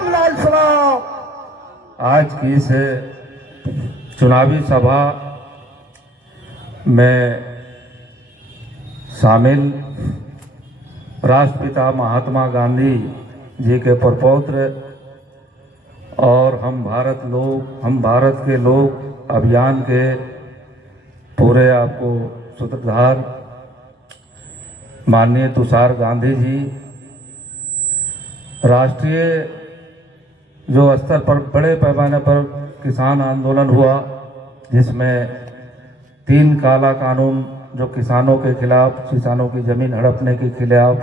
आदाब लाल सलाम। आज की इस चुनावी सभा में शामिल राष्ट्रपिता महात्मा गांधी जी के प्रपौत्र और हम भारत के लोग अभियान के पूरे आपको सूत्रधार माननीय तुषार गांधी जी, राष्ट्रीय जो स्तर पर बड़े पैमाने पर किसान आंदोलन हुआ, जिसमें 3 काला कानून जो किसानों के खिलाफ, किसानों की जमीन हड़पने के खिलाफ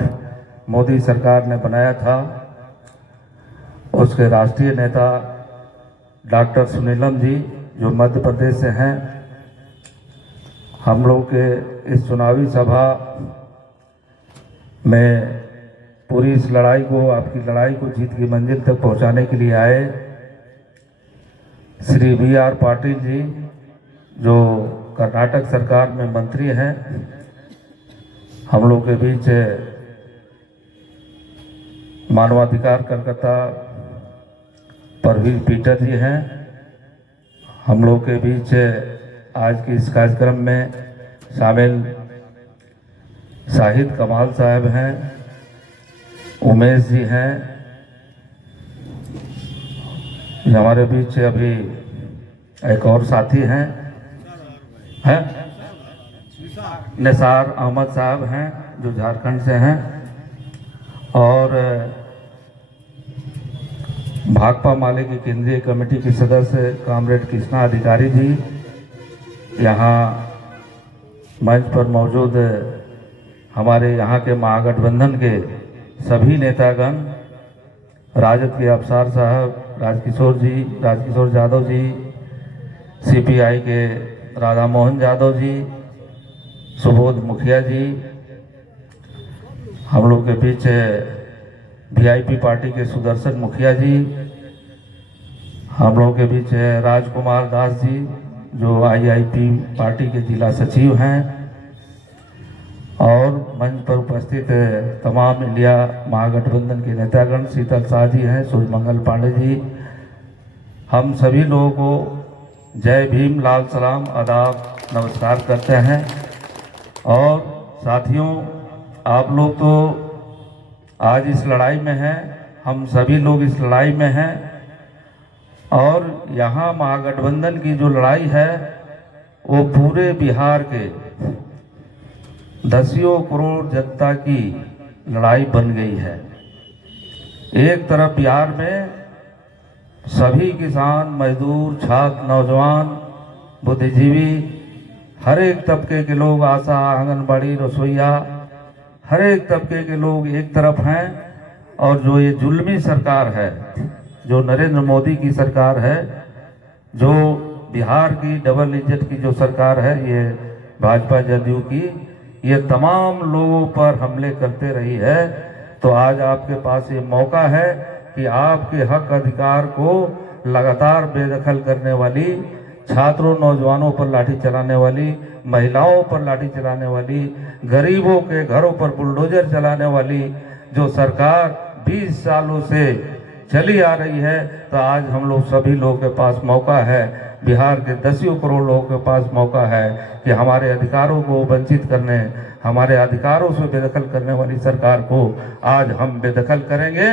मोदी सरकार ने बनाया था, उसके राष्ट्रीय नेता डॉक्टर सुनीलम जी जो मध्य प्रदेश से हैं, हम लोग के इस चुनावी सभा में पूरी इस लड़ाई को, आपकी लड़ाई को जीत की मंजिल तक पहुंचाने के लिए आए श्री BR पाटिल जी जो कर्नाटक सरकार में मंत्री हैं। हम लोग के बीच मानवाधिकार कार्यकर्ता परवीर पीटर जी हैं। हम लोग के बीच आज के इस कार्यक्रम में शामिल शाहिद कमाल साहब हैं, उमेश जी हैं। हमारे बीच अभी एक और साथी हैं निसार अहमद साहब हैं जो झारखंड से हैं, और भाकपा माले की केंद्रीय कमेटी के सदस्य कॉमरेड कृष्णा अधिकारी जी यहाँ मंच पर मौजूद, हमारे यहाँ के महागठबंधन के सभी नेतागण, राजद के अफसार साहब राजकिशोर यादव जी, CPI के राधा मोहन यादव जी, सुबोध मुखिया जी, हम लोग के बीच VIP पार्टी के सुदर्शन मुखिया जी, हम लोग के बीच राजकुमार दास जी जो IIP पार्टी के जिला सचिव हैं, और मंच पर उपस्थित तमाम इंडिया महागठबंधन के नेतागण, शीतल शाह जी हैं, सूर्यमंगल पांडे जी, हम सभी लोगों को जय भीम, लाल सलाम, आदाब, नमस्कार करते हैं। और साथियों, आप लोग तो आज इस लड़ाई में हैं, हम सभी लोग इस लड़ाई में हैं, और यहाँ महागठबंधन की जो लड़ाई है वो पूरे बिहार के 10 करोड़ जनता की लड़ाई बन गई है। एक तरफ बिहार में सभी किसान, मजदूर, छात्र, नौजवान, बुद्धिजीवी, हर एक तबके के लोग, आशा, आंगनबाड़ी, रसोईया, हर एक तबके के लोग एक तरफ हैं, और जो ये जुल्मी सरकार है, जो नरेंद्र मोदी की सरकार है, जो बिहार की डबल इज्जत की जो सरकार है, ये भाजपा जदयू की, ये तमाम लोगों पर हमले करते रही है। तो आज आपके पास ये मौका है कि आपके हक अधिकार को लगातार बेदखल करने वाली, छात्रों, नौजवानों पर लाठी चलाने वाली, महिलाओं पर लाठी चलाने वाली, गरीबों के घरों पर बुलडोजर चलाने वाली जो सरकार 20 सालों से चली आ रही है, तो आज हम लोग सभी लोगों के पास मौका है, बिहार के 10 करोड़ लोगों के पास मौका है कि हमारे अधिकारों को वंचित करने, हमारे अधिकारों से बेदखल करने वाली सरकार को आज हम बेदखल करेंगे।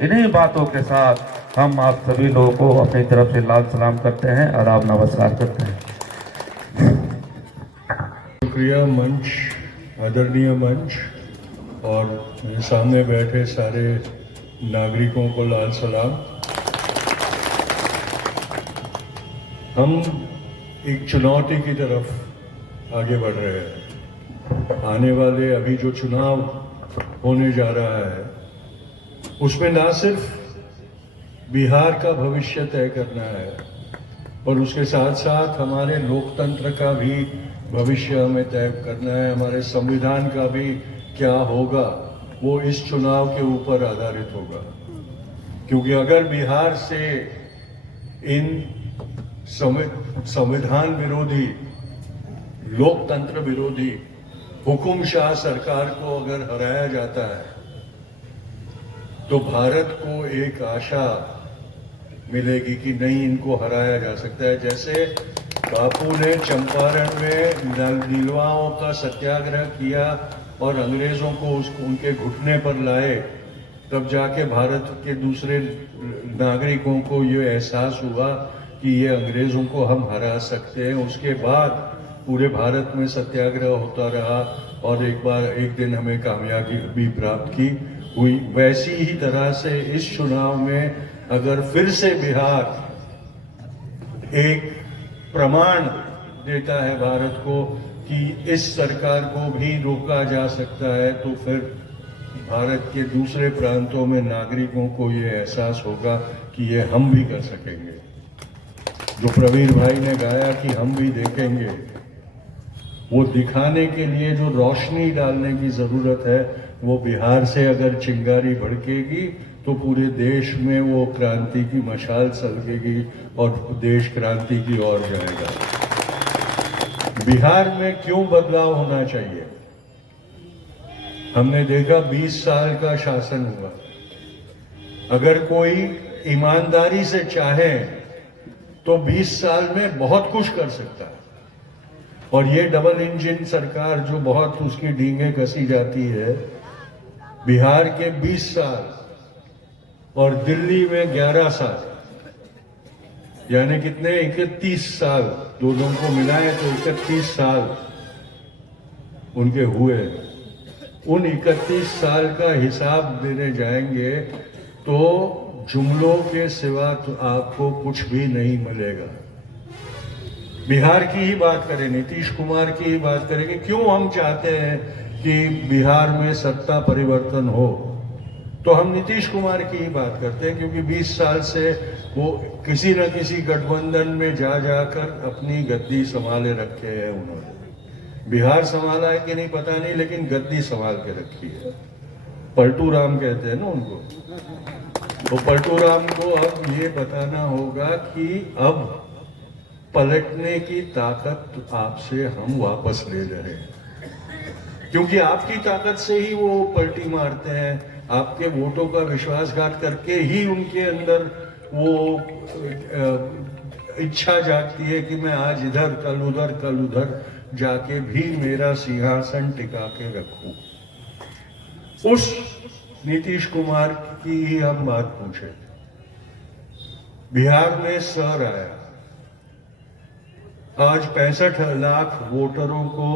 इन्हीं बातों के साथ हम आप सभी लोगों को अपनी तरफ से लाल सलाम करते हैं, आदाब, नमस्कार करते हैं। शुक्रिया मंच, आदरणीय मंच, और मेरे सामने बैठे सारे नागरिकों को लाल सलाम। हम एक चुनौती की तरफ आगे बढ़ रहे हैं। आने वाले अभी जो चुनाव होने जा रहा है, उसमें ना सिर्फ बिहार का भविष्य तय करना है, और उसके साथ साथ हमारे लोकतंत्र का भी भविष्य हमें तय करना है। हमारे संविधान का भी क्या होगा वो इस चुनाव के ऊपर आधारित होगा, क्योंकि अगर बिहार से इन संविधान विरोधी, लोकतंत्र विरोधी हुकुमशाह सरकार को अगर हराया जाता है, तो भारत को एक आशा मिलेगी कि नहीं, इनको हराया जा सकता है। जैसे बापू ने चंपारण में नीलवाओं का सत्याग्रह किया और अंग्रेजों को उनके घुटने पर लाए, तब जाके भारत के दूसरे नागरिकों को ये एहसास हुआ कि ये अंग्रेजों को हम हरा सकते हैं। उसके बाद पूरे भारत में सत्याग्रह होता रहा और एक दिन हमें कामयाबी भी प्राप्त की हुई। वैसी ही तरह से इस चुनाव में अगर फिर से बिहार एक प्रमाण देता है भारत को कि इस सरकार को भी रोका जा सकता है, तो फिर भारत के दूसरे प्रांतों में नागरिकों को ये एहसास होगा कि ये हम भी कर सकेंगे। जो प्रवीर भाई ने गाया कि हम भी देखेंगे, वो दिखाने के लिए जो रोशनी डालने की जरूरत है, वो बिहार से अगर चिंगारी भड़केगी तो पूरे देश में वो क्रांति की मशाल सलगेगी और देश क्रांति की ओर जाएगा। बिहार में क्यों बदलाव होना चाहिए? हमने देखा 20 साल का शासन हुआ। अगर कोई ईमानदारी से चाहे तो 20 साल में बहुत कुछ कर सकता है। और ये डबल इंजन सरकार जो बहुत उसकी डींगे कसी जाती है, बिहार के 20 साल और दिल्ली में 11 साल, यानी कितने 31 साल, दोनों को मिलाए तो 31 साल उनके हुए। उन 31 साल का हिसाब देने जाएंगे तो जुमलों के सिवा तो आपको कुछ भी नहीं मिलेगा। बिहार की ही बात करें, नीतीश कुमार की ही बात करेंगे। क्यों हम चाहते हैं कि बिहार में सत्ता परिवर्तन हो, तो हम नीतीश कुमार की ही बात करते हैं, क्योंकि 20 साल से वो किसी न किसी गठबंधन में जाकर अपनी गद्दी संभाले रखे हैं। उन्होंने बिहार संभाला है कि नहीं पता नहीं, लेकिन गद्दी संभाल के रखी है। पलटू राम कहते हैं ना उनको। तो पलटू राम को अब ये बताना होगा कि अब पलटने की ताकत आपसे हम वापस ले रहे हैं, क्योंकि आपकी ताकत से ही वो पलटी मारते हैं। आपके वोटों का विश्वासघात करके ही उनके अंदर वो इच्छा जागती है कि मैं आज इधर कल उधर जाके भी मेरा सिंहासन टिका के रखूं। उस नीतीश कुमार की ही हम बात पूछे। बिहार में सर आया, आज 65 लाख वोटरों को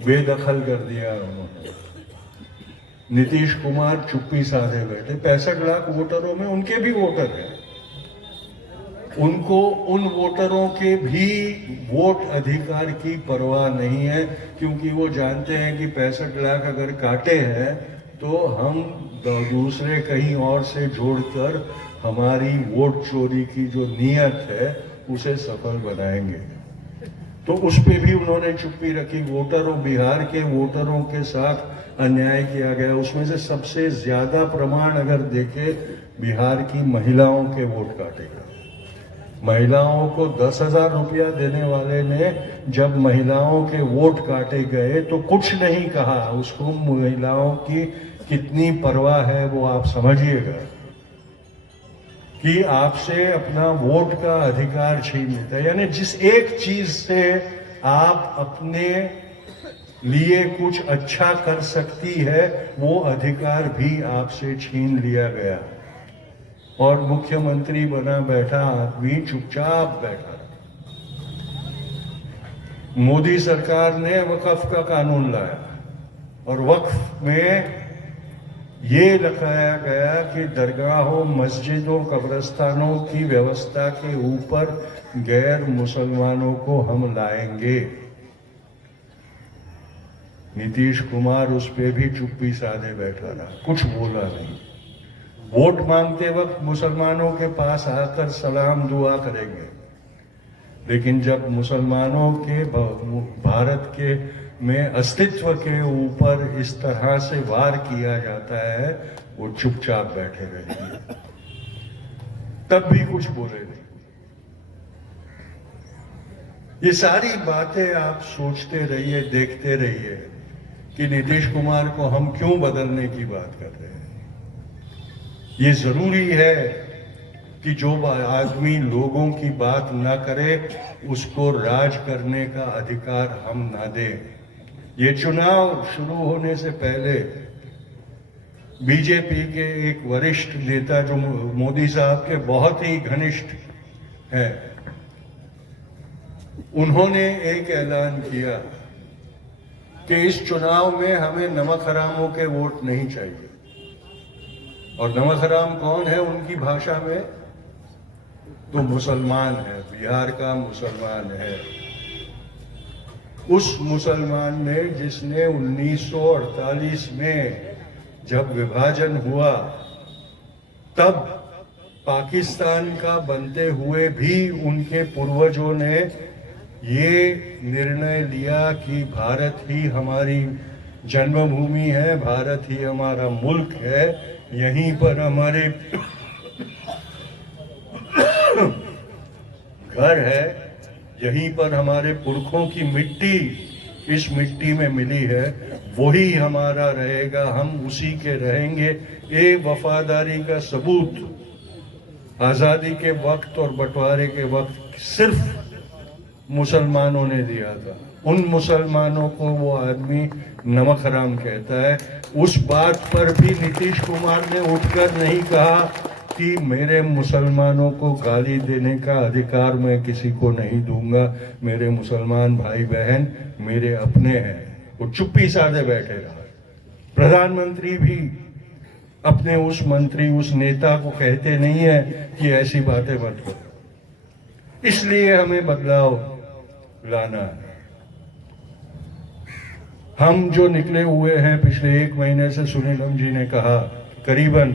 बेदखल कर दिया उन्होंने। नीतीश कुमार चुप्पी साधे बैठे। 65 लाख वोटरों में उनके भी वोटर हैं, उनको उन वोटरों के भी वोट अधिकार की परवाह नहीं है, क्योंकि वो जानते हैं कि 65 लाख अगर काटे हैं तो हम दूसरे कहीं और से जोड़कर हमारी वोट चोरी की जो नीयत है उसे सफल बनाएंगे। तो उस पे भी उन्होंने चुप्पी रखी। बिहार के वोटरों के साथ अन्याय किया गया। उसमें से सबसे ज्यादा प्रमाण अगर देखे, बिहार की महिलाओं के वोट काटे गए। महिलाओं को 10,000 रुपया देने वाले ने जब महिलाओं के वोट काटे गए तो कुछ नहीं कहा। उसको महिलाओं की कितनी परवाह है वो आप समझिएगा, कि आपसे अपना वोट का अधिकार छीन लेता है। यानी जिस एक चीज से आप अपने लिए कुछ अच्छा कर सकती है, वो अधिकार भी आपसे छीन लिया गया। और मुख्यमंत्री बना बैठा आदमी चुपचाप बैठा। मोदी सरकार ने वक्फ का कानून लाया और वक्फ में ये लगाया गया कि दरगाहों, मस्जिदों, कब्रिस्तानों की व्यवस्था के ऊपर गैर मुसलमानों को हम लाएंगे। नीतीश कुमार उस पे भी चुप्पी साधे बैठा रहा, कुछ बोला नहीं। वोट मांगते वक्त मुसलमानों के पास आकर सलाम दुआ करेंगे, लेकिन जब मुसलमानों के भारत के में अस्तित्व के ऊपर इस तरह से वार किया जाता है, वो चुपचाप बैठे रहेंगे, तब भी कुछ बोले नहीं। ये सारी बातें आप सोचते रहिए, देखते रहिए कि नीतीश कुमार को हम क्यों बदलने की बात कर रहे हैं। ये जरूरी है कि जो आदमी लोगों की बात ना करे उसको राज करने का अधिकार हम ना दें। ये चुनाव शुरू होने से पहले बीजेपी के एक वरिष्ठ नेता जो मोदी साहब के बहुत ही घनिष्ठ हैं, उन्होंने एक ऐलान किया कि इस चुनाव में हमें नमक हरामों के वोट नहीं चाहिए। और नमक हराम कौन है उनकी भाषा में? तो मुसलमान है, बिहार का मुसलमान है। उस मुसलमान ने जिसने 1948 में जब विभाजन हुआ तब पाकिस्तान का बनते हुए भी उनके पूर्वजों ने ये निर्णय लिया कि भारत ही हमारी जन्मभूमि है, भारत ही हमारा मुल्क है, यहीं पर हमारे घर है, यहीं पर हमारे पुरखों की मिट्टी इस मिट्टी में मिली है, वही हमारा रहेगा, हम उसी के रहेंगे। ये वफादारी का सबूत आजादी के वक्त और बंटवारे के वक्त सिर्फ मुसलमानों ने दिया था। उन मुसलमानों को वो आदमी नमक हराम कहता है। उस बात पर भी नीतीश कुमार ने उठकर नहीं कहा कि मेरे मुसलमानों को गाली देने का अधिकार मैं किसी को नहीं दूंगा, मेरे मुसलमान भाई बहन मेरे अपने हैं। वो चुप्पी साधे बैठे रहा। प्रधानमंत्री भी अपने उस मंत्री, उस नेता को कहते नहीं है कि ऐसी बातें मत करो। इसलिए हमें बदलाव लाना है। हम जो निकले हुए हैं पिछले 1 महीने से, सुनीलम जी ने कहा करीबन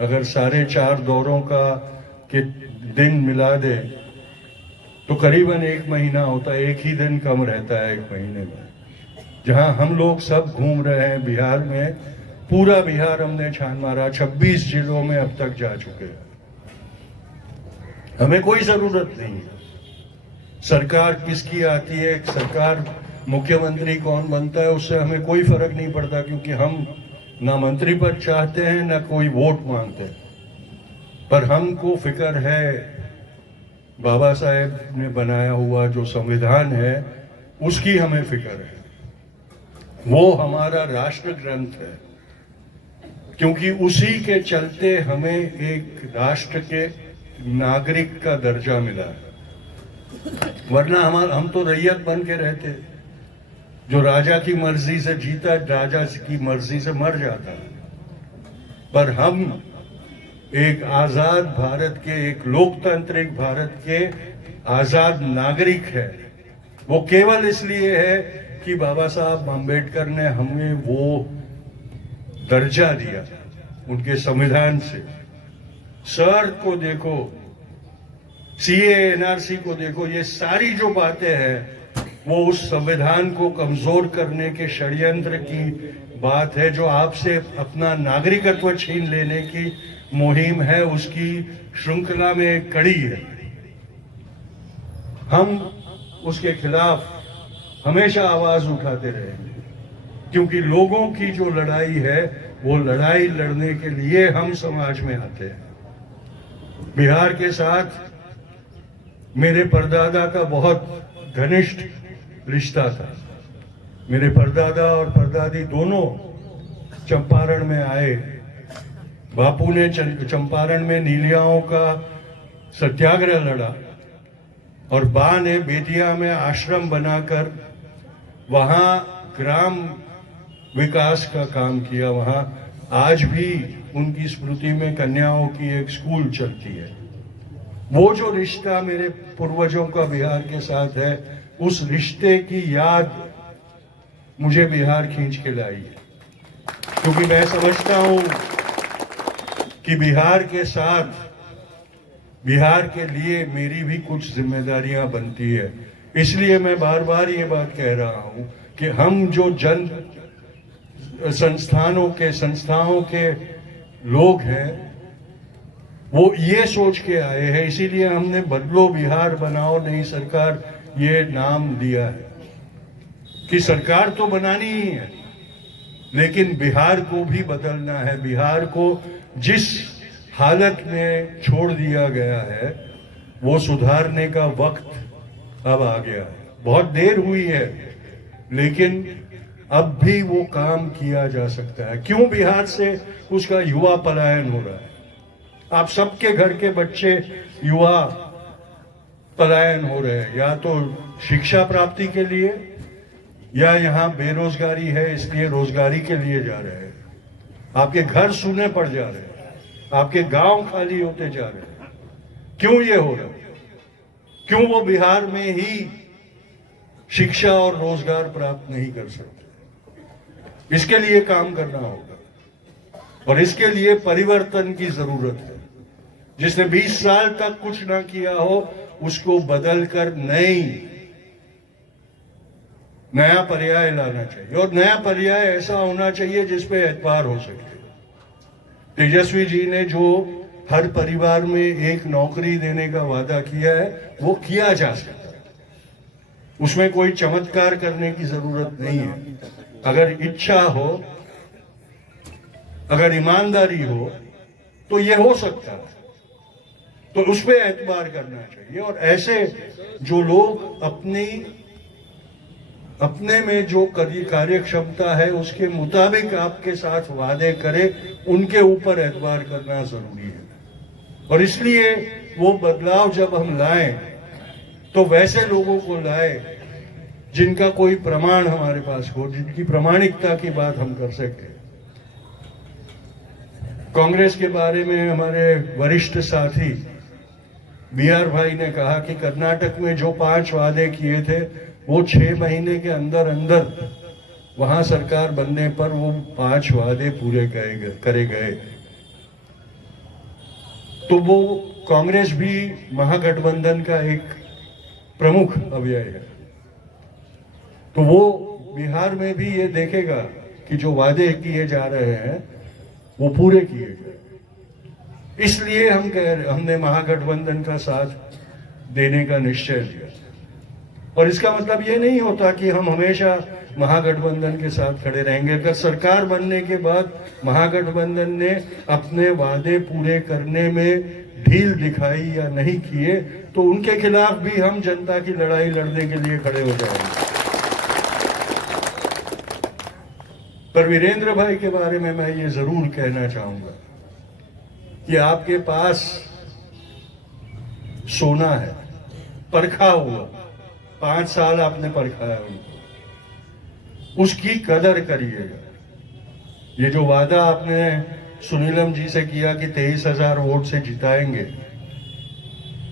अगर 4.5 दौरों का के दिन मिला दे तो करीबन 1 महीना होता है। 1 ही दिन कम रहता है 1 महीने में। जहां हम लोग सब घूम रहे हैं बिहार में, पूरा बिहार हमने छान मारा, 26 जिलों में अब तक जा चुके हैं। हमें कोई जरूरत नहीं है सरकार किसकी आती है, सरकार मुख्यमंत्री कौन बनता है, उससे हमें कोई फर्क नहीं पड़ता, क्योंकि हम ना मंत्री पद चाहते हैं ना कोई वोट मांगते हैं। पर हमको फिक्र है बाबा साहेब ने बनाया हुआ जो संविधान है उसकी हमें फिक्र है। वो हमारा राष्ट्र ग्रंथ है, क्योंकि उसी के चलते हमें एक राष्ट्र के नागरिक का दर्जा मिला है। वरना हम तो रैयत बन के रहते, जो राजा की मर्जी से जीता राजा की मर्जी से मर जाता। पर हम एक आजाद भारत के, एक लोकतांत्रिक भारत के आजाद नागरिक है। वो केवल इसलिए है कि बाबा साहब अम्बेडकर ने हमें वो दर्जा दिया उनके संविधान से। शर्त को देखो, सीए एनआरसी को देखो, ये सारी जो बातें हैं वो उस संविधान को कमजोर करने के षड्यंत्र की बात है, जो आपसे अपना नागरिकत्व छीन लेने की मुहिम है, उसकी श्रृंखला में एक कड़ी है। हम उसके खिलाफ हमेशा आवाज उठाते रहेंगे, क्योंकि लोगों की जो लड़ाई है वो लड़ाई लड़ने के लिए हम समाज में आते हैं। बिहार के साथ मेरे परदादा का बहुत घनिष्ठ रिश्ता था। मेरे परदादा और परदादी दोनों चंपारण में आए। बापू ने चंपारण में नीलियाओं का सत्याग्रह लड़ा और बा ने बेतिया में आश्रम बनाकर वहां ग्राम विकास का काम किया। वहां आज भी उनकी स्मृति में कन्याओं की एक स्कूल चलती है। वो जो रिश्ता मेरे पूर्वजों का बिहार के साथ है, उस रिश्ते की याद मुझे बिहार खींच के लाई है, क्योंकि मैं समझता हूं कि बिहार के साथ, बिहार के लिए मेरी भी कुछ जिम्मेदारियां बनती है। इसलिए मैं बार बार ये बात कह रहा हूं कि हम जो जन संस्थाओं के लोग हैं वो ये सोच के आए हैं, इसीलिए हमने बदलो बिहार बनाओ नई सरकार ये नाम दिया है कि सरकार तो बनानी ही है, लेकिन बिहार को भी बदलना है। बिहार को जिस हालत में छोड़ दिया गया है वो सुधारने का वक्त अब आ गया है। बहुत देर हुई है लेकिन अब भी वो काम किया जा सकता है। क्यों बिहार से उसका युवा पलायन हो रहा है? आप सबके घर के बच्चे युवा पलायन हो रहे हैं, या तो शिक्षा प्राप्ति के लिए या यहाँ बेरोजगारी है इसलिए रोजगारी के लिए जा रहे हैं। आपके घर सूने पड़ जा रहे हैं, आपके गांव खाली होते जा रहे हैं। क्यों ये हो रहा है? क्यों वो बिहार में ही शिक्षा और रोजगार प्राप्त नहीं कर सकते? इसके लिए काम करना होगा और इसके लिए परिवर्तन की जरूरत है। जिसने 20 साल तक कुछ ना किया हो उसको बदल कर नया पर्याय लाना चाहिए, और नया पर्याय ऐसा होना चाहिए जिसपे एतबार हो सके। तेजस्वी जी ने जो हर परिवार में एक नौकरी देने का वादा किया है वो किया जा सकता है। उसमें कोई चमत्कार करने की जरूरत नहीं है। अगर इच्छा हो, अगर ईमानदारी हो तो ये हो सकता है। तो उस पर एतबार करना चाहिए, और ऐसे जो लोग अपने में जो कार्य क्षमता है उसके मुताबिक आपके साथ वादे करें, उनके ऊपर एतबार करना जरूरी है। और इसलिए वो बदलाव जब हम लाएं तो वैसे लोगों को लाएं जिनका कोई प्रमाण हमारे पास हो, जिनकी प्रामाणिकता की बात हम कर सके। कांग्रेस के बारे में हमारे वरिष्ठ साथी बीआर भाई ने कहा कि कर्नाटक में जो 5 वादे किए थे वो 6 महीने के अंदर अंदर वहां सरकार बनने पर वो 5 वादे पूरे करे गए। तो वो कांग्रेस भी महागठबंधन का एक प्रमुख अवयव है। तो वो बिहार में भी ये देखेगा कि जो वादे किए जा रहे हैं वो पूरे किए जाए। इसलिए हमने महागठबंधन का साथ देने का निश्चय लिया। और इसका मतलब ये नहीं होता कि हम हमेशा महागठबंधन के साथ खड़े रहेंगे। अगर सरकार बनने के बाद महागठबंधन ने अपने वादे पूरे करने में ढील दिखाई या नहीं किए तो उनके खिलाफ भी हम जनता की लड़ाई लड़ने के लिए खड़े हो जाएंगे। पर वीरेंद्र भाई के बारे में मैं ये जरूर कहना चाहूंगा कि आपके पास सोना है, परखा हुआ। 5 साल आपने परखा है उनको, उसकी कदर करिएगा। ये जो वादा आपने सुनीलम जी से किया कि 23,000 वोट से जिताएंगे,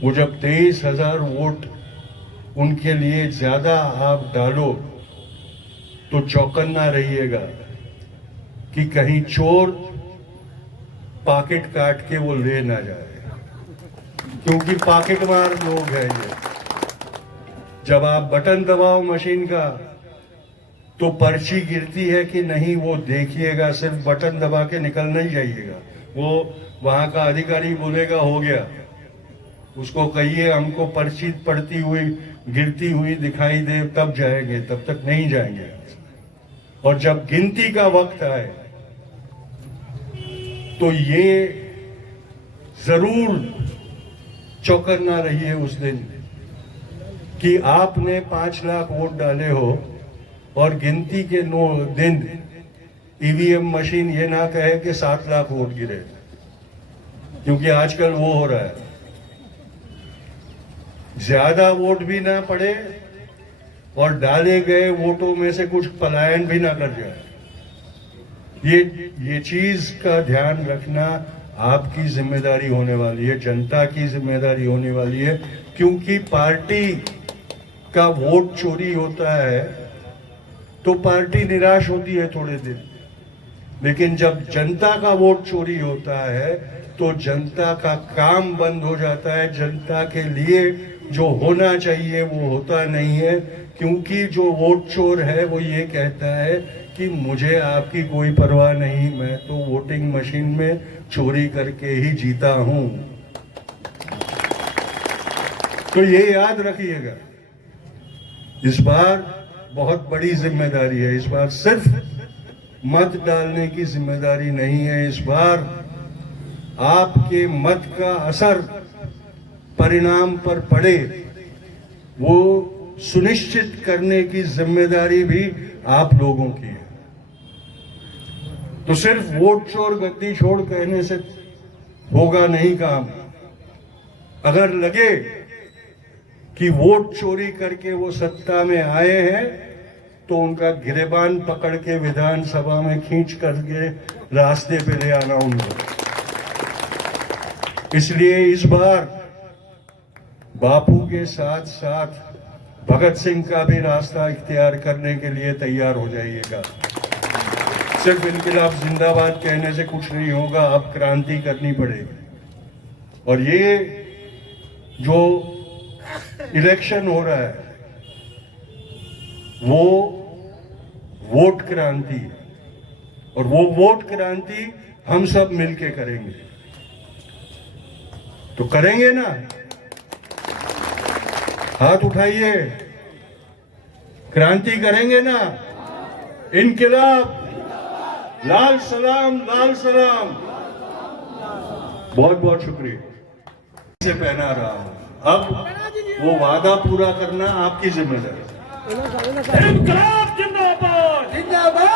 वो जब 23,000 वोट उनके लिए ज्यादा आप डालो तो चौकन्ना रहिएगा कि कहीं चोर पॉकेट काट के वो ले ना जाए, क्योंकि पॉकेट मार लोग हैं ये। जब आप बटन दबाओ मशीन का तो पर्ची गिरती है कि नहीं वो देखिएगा, सिर्फ बटन दबा के निकल नहीं जाइएगा। वो वहां का अधिकारी बोलेगा हो गया, उसको कहिए हमको पर्ची पड़ती हुई गिरती हुई दिखाई दे तब जाएंगे, तब तक नहीं जाएंगे। और जब गिनती का वक्त आए तो ये जरूर चौकन्ना रहिए उस दिन कि आपने 5 लाख वोट डाले हो और गिनती के दिन ईवीएम मशीन ये ना कहे कि 7 लाख वोट गिरे, क्योंकि आजकल वो हो रहा है। ज्यादा वोट भी ना पड़े और डाले गए वोटों में से कुछ पलायन भी ना कर जाए। ये चीज का ध्यान रखना आपकी जिम्मेदारी होने वाली है, जनता की जिम्मेदारी होने वाली है। क्योंकि पार्टी का वोट चोरी होता है तो पार्टी निराश होती है थोड़े दिन, लेकिन जब जनता का वोट चोरी होता है तो जनता का काम बंद हो जाता है। जनता के लिए जो होना चाहिए वो होता नहीं है, क्योंकि जो वोट चोर है वो ये कहता है कि मुझे आपकी कोई परवाह नहीं, मैं तो वोटिंग मशीन में चोरी करके ही जीता हूं। तो ये याद रखिएगा, इस बार बहुत बड़ी जिम्मेदारी है। इस बार सिर्फ मत डालने की जिम्मेदारी नहीं है, इस बार आपके मत का असर परिणाम पर पड़े, वो सुनिश्चित करने की जिम्मेदारी भी आप लोगों की है। तो सिर्फ वोट चोर गद्दी छोड़ कहने से होगा नहीं काम। अगर लगे कि वोट चोरी करके वो सत्ता में आए हैं, तो उनका गिरेबान पकड़ के विधानसभा में खींच करके रास्ते पे ले आना उनको। इसलिए इस बार बापू के साथ साथ भगत सिंह का भी रास्ता इख्तियार करने के लिए तैयार हो जाइएगा। सिर्फ इनकलाब जिंदाबाद कहने से कुछ नहीं होगा, अब क्रांति करनी पड़ेगी। और ये जो इलेक्शन हो रहा है वो वोट क्रांति है, और वो वोट क्रांति हम सब मिलके करेंगे। तो करेंगे ना? हाथ उठाइए, क्रांति करेंगे ना? इनकलाब, लाल सलाम, लाल सलाम। बहुत बहुत शुक्रिया से पहना रहा हूं। अब वो वादा पूरा करना आपकी जिम्मेदारी। इनकलाब जिंदाबाद, जिंदाबाद।